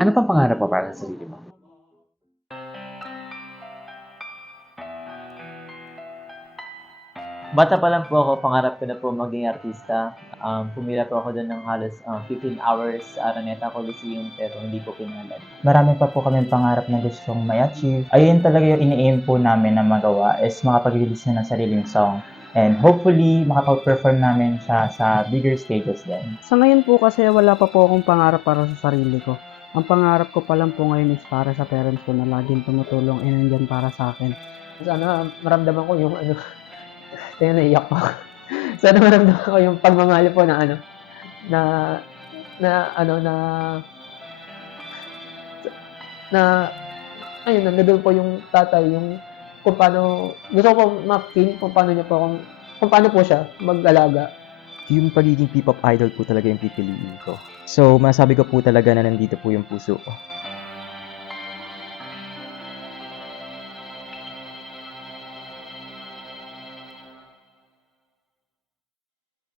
Ano pang pangarap mo para sa sarili mo? Bata pa lang po ako, pangarap ko na po maging artista. Pumila po ako doon ng halos 15 hours sa Araneta Coliseum pero hindi po pinalad. Marami pa po kami pangarap na gustong ma-achieve. Ayun talaga yung ini-aim po namin na magawa is makapag-release na ng sariling song. And hopefully, makapag-perform namin siya sa bigger stages din. Sa ngayon po kasi wala pa po akong pangarap para sa sarili ko. Ang pangarap ko pa lang po ngayon is para sa parents ko na laging tumutulong and nandyan para sa akin. Sana maramdaman ko yung kaya naiyak po. Sana maramdaman ko yung pagmamahal po na ayun, nandun po yung tatay, yung kung paano, gusto ko ma-feel kung paano po siya mag-alaga. Yung pagiging P-pop idol po talaga yung pipiliin ko. So, masabi ko po talaga na nandito po yung puso ko.